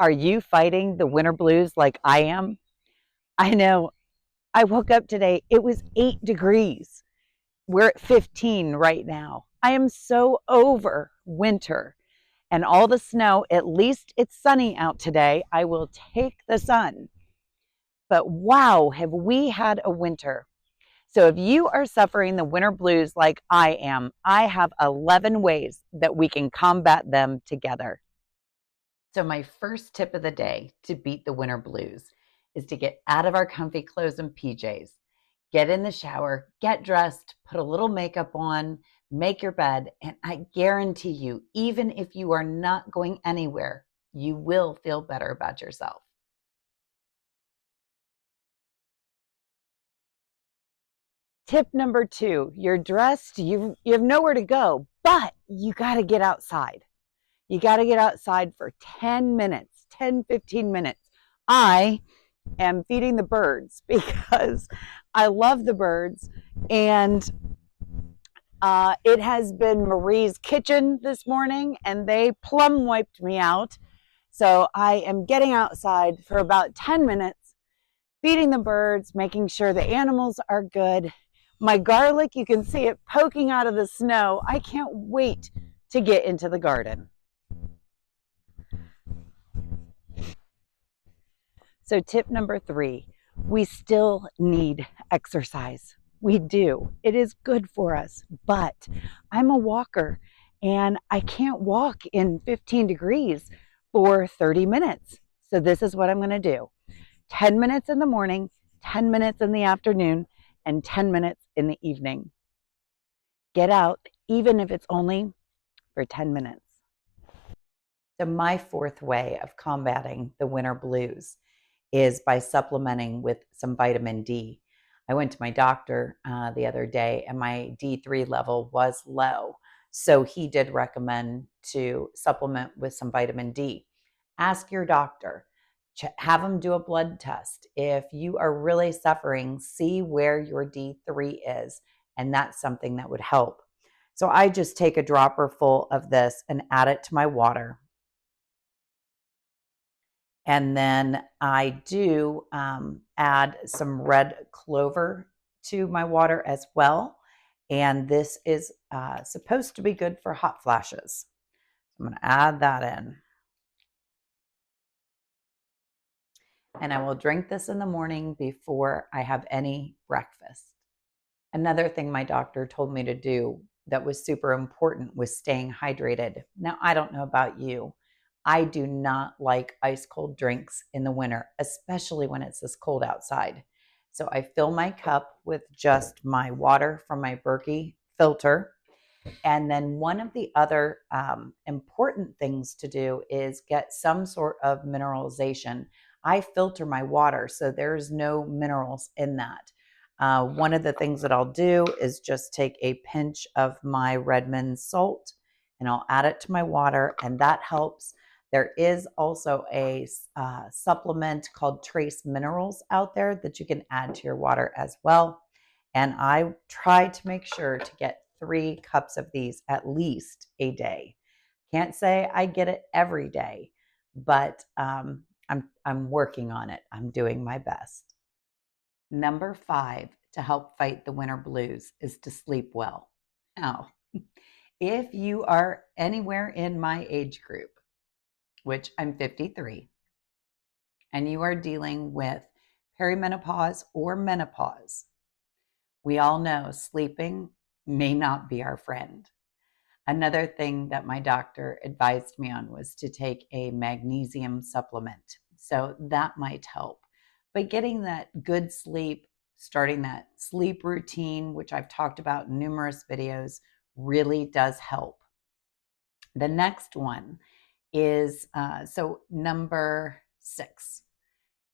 Are you fighting the winter blues like I am? I know. I woke up today, it was 8 degrees. We're at 15 right now. I am so over winter and all the snow. At least it's sunny out today. I will take the sun. But wow, have we had a winter. So if you are suffering the winter blues like I am, I have 11 ways that we can combat them together. So, my first tip of the day to beat the winter blues is to get out of our comfy clothes and PJs, get in the shower, get dressed, put a little makeup on, make your bed, and I guarantee you, even if you are not going anywhere, you will feel better about yourself. Tip number two, you're dressed, you have nowhere to go, but you got to get outside. You got to get outside for 10 minutes, 10, 15 minutes. I am feeding the birds because I love the birds. And it has been Marie's kitchen this morning, and they plumb wiped me out. So I am getting outside for about 10 minutes, feeding the birds, making sure the animals are good. My garlic, you can see it poking out of the snow. I can't wait to get into the garden. So, tip number three, we still need exercise. We do. It is good for us, but I'm a walker and I can't walk in 15 degrees for 30 minutes. So, this is what I'm going to do 10 minutes in the morning, 10 minutes in the afternoon, and 10 minutes in the evening. Get out, even if it's only for 10 minutes. So, my fourth way of combating the winter blues is by supplementing with some vitamin D. I went to my doctor the other day and my D3 level was low. So he did recommend to supplement with some vitamin D. Ask your doctor, have them do a blood test. If you are really suffering, see where your D3 is, and that's something that would help. So I just take a dropper full of this and add it to my water. And then I do add some red clover to my water as well. And this is supposed to be good for hot flashes. I'm going to add that in. And I will drink this in the morning before I have any breakfast. Another thing my doctor told me to do that was super important was staying hydrated. Now, I don't know about you. I do not like ice cold drinks in the winter, especially when it's this cold outside. So I fill my cup with just my water from my Berkey filter. And then one of the other important things to do is get some sort of mineralization. I filter my water, so there's no minerals in that. One of the things that I'll do is just take a pinch of my Redmond salt and I'll add it to my water, and that helps. There is also a supplement called Trace Minerals out there that you can add to your water as well. And I try to make sure to get 3 cups of these at least a day. Can't say I get it every day, but I'm working on it. I'm doing my best. Number 5 to help fight the winter blues is to sleep well. Now, if you are anywhere in my age group, which I'm 53, and you are dealing with perimenopause or menopause, we all know sleeping may not be our friend. Another thing that my doctor advised me on was to take a magnesium supplement. So that might help. But getting that good sleep, starting that sleep routine, which I've talked about in numerous videos, really does help. The next one is so number 6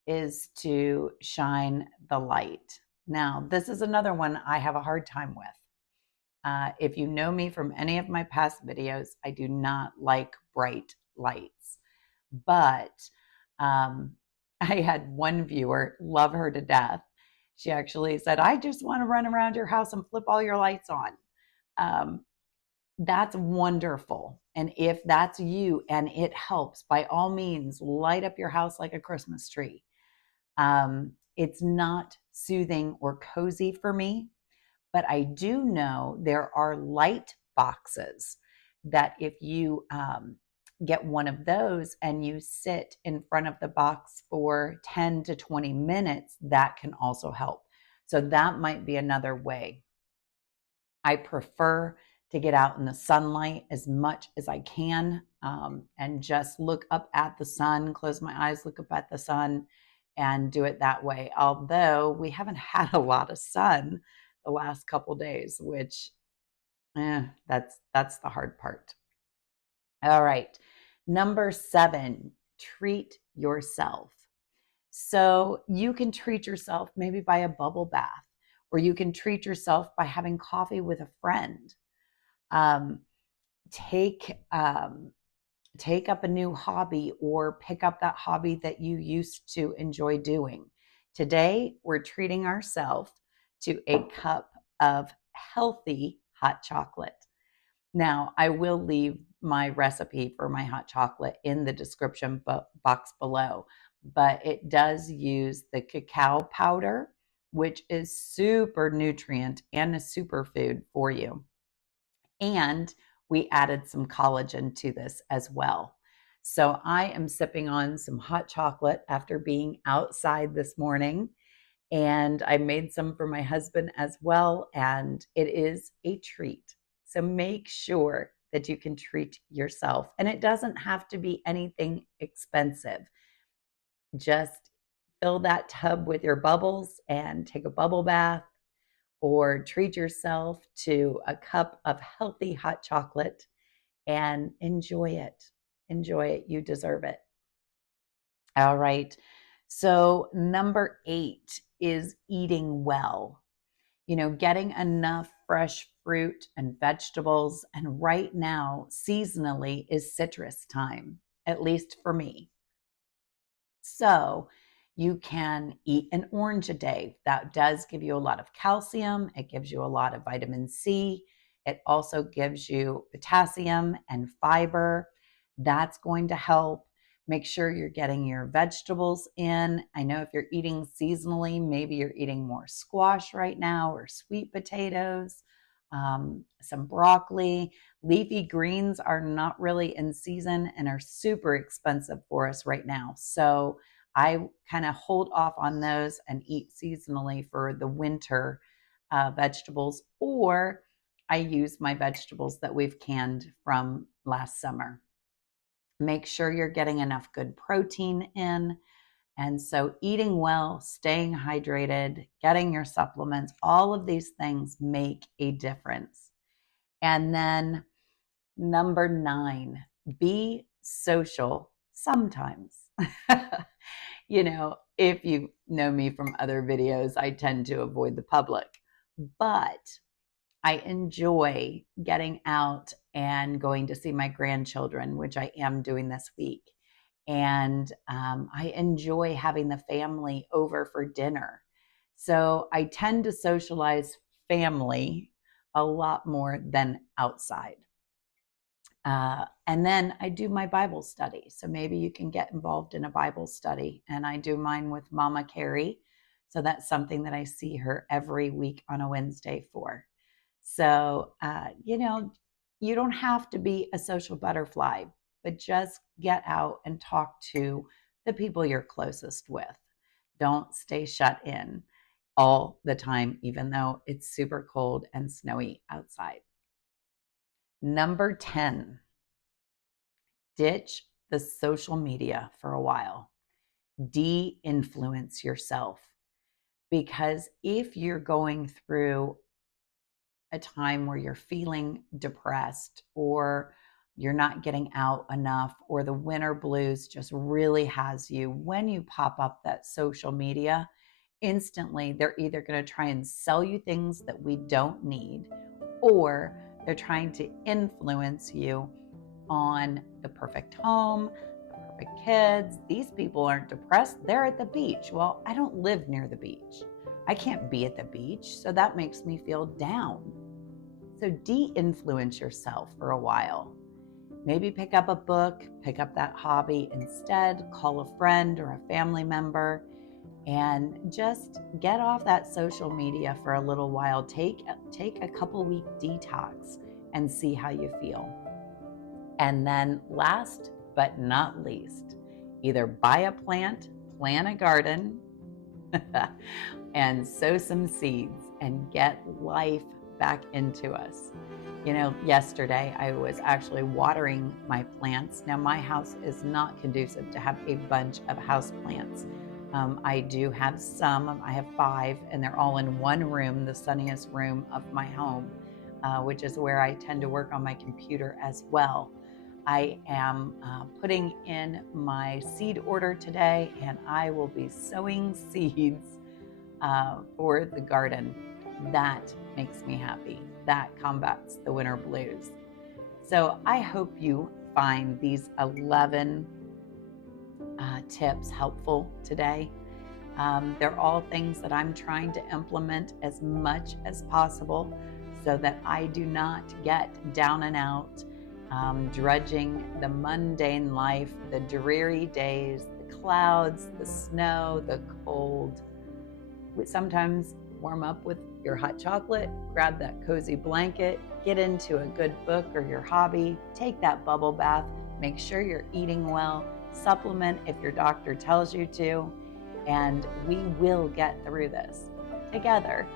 is to shine the light. Now, this is another one I have a hard time with. If you know me from any of my past videos, I do not like bright lights. But um, I had one viewer, love her to death. She actually said, I just want to run around your house and flip all your lights on. Um, That's wonderful. And if that's you and it helps, by all means, light up your house like a Christmas tree. It's not soothing or cozy for me, but I do know there are light boxes that if you get one of those and you sit in front of the box for 10 to 20 minutes, that can also help. So that might be another way. I prefer to get out in the sunlight as much as I can, and just look up at the sun, close my eyes, look up at the sun, and do it that way. Although we haven't had a lot of sun the last couple days, which that's the hard part. All right, number 7, treat yourself. So you can treat yourself maybe by a bubble bath, or you can treat yourself by having coffee with a friend. Um, take take up a new hobby or pick up that hobby that you used to enjoy doing. Today, we're treating ourselves to a cup of healthy hot chocolate. Now, I will leave my recipe for my hot chocolate in the description box below, but it does use the cacao powder, which is super nutrient and a superfood for you. And we added some collagen to this as well. So I am sipping on some hot chocolate after being outside this morning, and I made some for my husband as well, and it is a treat. So make sure that you can treat yourself, and it doesn't have to be anything expensive. Just fill that tub with your bubbles and take a bubble bath, or treat yourself to a cup of healthy hot chocolate and enjoy it. Enjoy it. You deserve it. All right. So, number 8 is eating well. Getting enough fresh fruit and vegetables. And right now, seasonally, is citrus time, at least for me. So you can eat an orange a day. That does give you a lot of calcium. It gives you a lot of vitamin C. It also gives you potassium and fiber. That's going to help. Make sure you're getting your vegetables in. I know if you're eating seasonally, maybe you're eating more squash right now or sweet potatoes, some broccoli. Leafy greens are not really in season and are super expensive for us right now. So I kind of hold off on those and eat seasonally for the winter vegetables, or I use my vegetables that we've canned from last summer. Make sure you're getting enough good protein in. And so, eating well, staying hydrated, getting your supplements, all of these things make a difference. And then number 9, be social sometimes. If you know me from other videos, I tend to avoid the public, but I enjoy getting out and going to see my grandchildren, which I am doing this week. And I enjoy having the family over for dinner. So I tend to socialize family a lot more than outside. And then I do my Bible study. So maybe you can get involved in a Bible study. And I do mine with Mama Carrie. So that's something that I see her every week on a Wednesday for. So, you don't have to be a social butterfly, but just get out and talk to the people you're closest with. Don't stay shut in all the time, even though it's super cold and snowy outside. Number 10, ditch the social media for a while. De-influence yourself. Because if you're going through a time where you're feeling depressed, or you're not getting out enough, or the winter blues just really has you, when you pop up that social media, instantly they're either going to try and sell you things that we don't need, or they're trying to influence you on the perfect home, the perfect kids. These people aren't depressed, they're at the beach. Well, I don't live near the beach. I can't be at the beach, so that makes me feel down. So de-influence yourself for a while. Maybe pick up a book, pick up that hobby instead, call a friend or a family member, and just get off that social media for a little while. Take a couple week detox and see how you feel. And then last but not least, either buy a plant, plant a garden, and sow some seeds and get life back into us. Yesterday I was actually watering my plants. Now, my house is not conducive to have a bunch of house plants. I do have some. I have 5, and they're all in one room, the sunniest room of my home, which is where I tend to work on my computer as well. I am putting in my seed order today, and I will be sowing seeds for the garden. That makes me happy. That combats the winter blues. So I hope you find these 11 tips helpful today. They're all things that I'm trying to implement as much as possible so that I do not get down and out, drudging the mundane life, the dreary days, the clouds, the snow, the cold. We sometimes warm up with your hot chocolate, grab that cozy blanket, get into a good book or your hobby, take that bubble bath, make sure you're eating well, supplement if your doctor tells you to, and we will get through this together.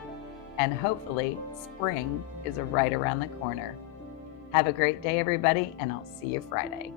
And hopefully spring is right around the corner. Have a great day, everybody, and I'll see you Friday.